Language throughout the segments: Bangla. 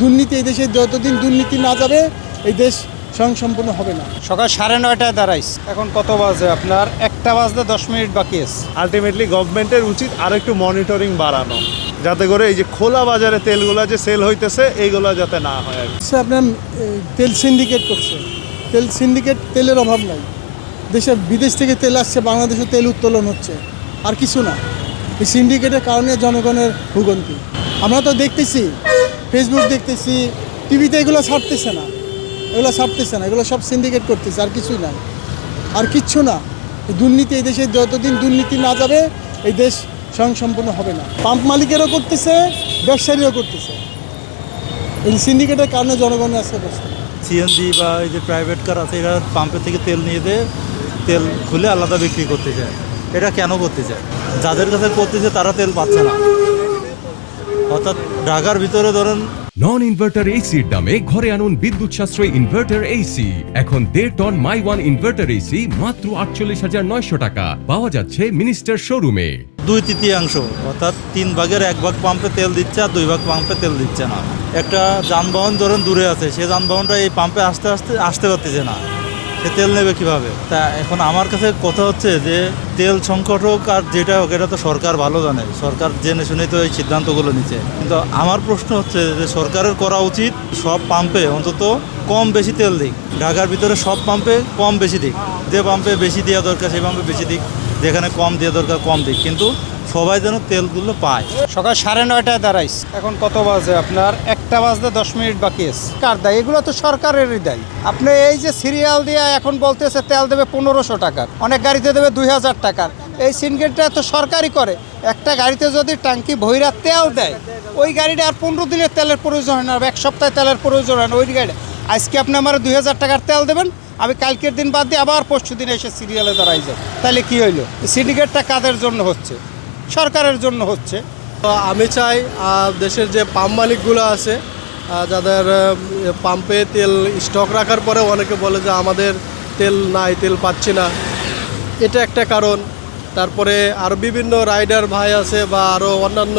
দুর্নীতি এই দেশে যতদিন দুর্নীতি না যাবে এই দেশ স্বয়ংসম্পূর্ণ হবে না। সকাল 9:30টায় দাঁড়াইছে, এখন কত বাজে? আপনার 1টা বাজতে 10 মিনিট বাকি আছে। আলটিমেটলি গভর্নমেন্টের উচিত আরো একটু মনিটরিং বাড়ানো, যাতে করে এই যে খোলা বাজারে তেলগুলা যে সেল হইতেছে এইগুলা যাতে না হয় আর কি। আপনার তেল সিন্ডিকেট করছে, তেলের অভাব নাই দেশে, বিদেশ থেকে তেল আসছে, বাংলাদেশে তেল উত্তোলন হচ্ছে, আর কিছু না। এই সিন্ডিকেটের কারণে জনগণের ভোগান্তি আমরা তো দেখতেছি, ফেসবুক দেখতেছি, টিভিতে এগুলো ছাড়তেছে না, এগুলো সব সিন্ডিকেট করতেছে, আর কিছুই নাই, আর কিচ্ছু না। এই দুর্নীতি এই দেশে যতদিন দুর্নীতি না যাবে এই দেশ স্বয়ংসম্পূর্ণ হবে না। পাম্প মালিকেরও করতেছে, ব্যবসায়ীরাও করতেছে, এই সিন্ডিকেটের কারণে জনগণের আজকে বসে। সিএনজি বা এই যে প্রাইভেট কার আছে, এরা পাম্পের থেকে তেল নিয়ে দিয়ে তেল খুলে আলাদা বিক্রি করতে চায়। এটা কেন করতে চায়? যাদের কাছে করতেছে তারা তেল পাচ্ছে না। অর্থাৎ ঢাকার ভিতরে ধরেন নন ইনভার্টার এসির দামে ঘরে আনুন বিদ্যুৎ সাশ্রয়ী ইনভার্টার এসি। এখন 1.5 ton my one inverter AC মাত্র 48,900 টাকা পাওয়া যাচ্ছে মিনিস্টার শোরুমে। 2/3 অর্থাৎ 3 ভাগের 1 ভাগ পাম্পে তেল দিচ্ছে আর 2 ভাগ পাম্পে তেল দিচ্ছে না। একটা যানবাহন ধরেন দূরে আছে, সে যানবাহনটা এই পাম্পে আসতে পারতেছে না, সে তেল নেবে কিভাবে? তা এখন আমার কাছে কথা হচ্ছে যে তেল সংকট হোক আর যেটা হোক, এটা তো সরকার ভালো জানে, সরকার জেনে শুনে তো এই সিদ্ধান্তগুলো নিচ্ছে। কিন্তু আমার প্রশ্ন হচ্ছে যে সরকারের করা উচিত সব পাম্পে অন্তত কম বেশি তেল দিক, ঢাকার ভিতরে সব পাম্পে কম বেশি দিক, যে পাম্পে বেশি দেওয়া দরকার সেই পাম্পে বেশি দিক, যেখানে কম দেওয়া দরকার কম দিক, কিন্তু সবাই যেন তেলগুলো পায়। সকাল 9:30টায় দাঁড়াইছে, এখন কত বাজে? আপনার 1টা বাজতে 10 মিনিট বাকি আছে। কার দায়? এগুলো তো সরকারেরই দায়। আপনি এই যে সিরিয়াল দিয়ে এখন বলতেছে তেল দেবে 1500 টাকার, অনেক গাড়িতে দেবে 2000 টাকার। এই সিন্ডিকেটটা তো সরকারই করে। একটা গাড়িতে যদি ট্যাঙ্কি ভইরা তেল দেয়, ওই গাড়িটা আর 15 দিনের তেলের প্রয়োজন হয় না, 1 সপ্তাহে তেলের প্রয়োজন হয় না। ওই গাড়ি আজকে আপনি আমার 2000 টাকার তেল দেবেন, আমি কালকের দিন বাদ দিয়ে আবার পরশু দিন এসে সিরিয়ালে দাঁড়াই যায়। তাহলে কি হইলো? সিন্ডিকেটটা কাদের জন্য হচ্ছে? সরকারের জন্য হচ্ছে। তো আমি চাই দেশের যে পাম্প মালিকগুলো আছে, যাদের পাম্পে তেল স্টক রাখার পরে অনেকে বলে যে আমাদের তেল নাই, তেল পাচ্ছি না, এটা একটা কারণ। তারপরে আরও বিভিন্ন রাইডার ভাই আছে বা আরও অন্যান্য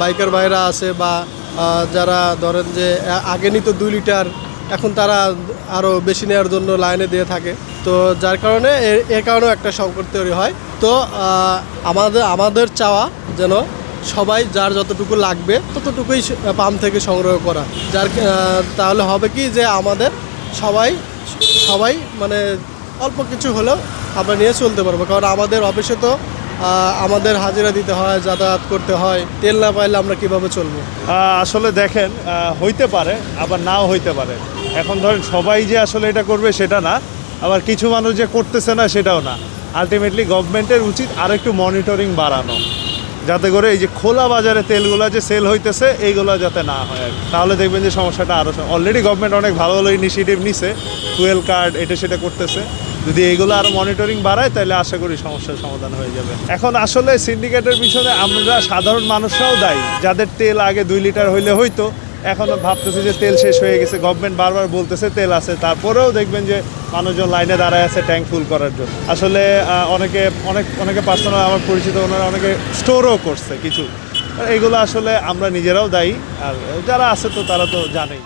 বাইকার ভাইরা আছে, বা যারা ধরেন যে আগে নিত 2 লিটার, এখন তারা আরও বেশি নেওয়ার জন্য লাইনে দিয়ে থাকে। তো যার কারণে এর কারণেও একটা সংকট তৈরি হয়। তো আমাদের চাওয়া যেন সবাই যার যতটুকু লাগবে ততটুকুই পাম্প থেকে সংগ্রহ করা, তাহলে হবে কি যে আমাদের সবাই মানে অল্প কিছু হলেও আমরা নিয়ে চলতে পারবো। কারণ আমাদের অফিসে তো আমাদের হাজিরা দিতে হয়, যাতায়াত করতে হয়, তেল না পাইলে আমরা কিভাবে চলবো? আসলে দেখেন, হইতে পারে আবার নাও হইতে পারে। এখন ধরেন সবাই যে আসলে এটা করবে সেটা না, আবার কিছু মানুষ যে করতেছে না সেটাও না। আলটিমেটলি গভর্নমেন্টের উচিত আরো একটু মনিটরিং বাড়ানো, যাতে করে এই যে খোলা বাজারে তেলগুলা যে সেল হইতেছে এইগুলো যাতে না হয় আর কি। তাহলে দেখবেন যে সমস্যাটা আরও, অলরেডি গভর্নমেন্ট অনেক ভালো ভালো ইনিশিয়েটিভ নিছে, ফুয়েল কার্ড এটা সেটা করতেছে। যদি এইগুলো আরও মনিটরিং বাড়ায় তাহলে আশা করি সমস্যার সমাধান হয়ে যাবে। এখন আসলে সিন্ডিকেটের পিছনে আমরা সাধারণ মানুষরাও দায়ী, যাদের তেল আগে 2 লিটার হইলে হইতো, এখন ভাবতেছে যে তেল শেষ হয়ে গেছে। গভর্নমেন্ট বারবার বলতেছে তেল আছে, তারপরেও দেখবেন যে মানুষজন লাইনে দাঁড়ায় আছে ট্যাঙ্ক ফুল করার জন্য। আসলে অনেকে পার্সোনাল আমার পরিচিত ওনারা অনেকে স্টোরও করছে কিছু। এইগুলো আসলে আমরা নিজেরাও দায়ী, আর যারা আছে তো তারা তো জানেই।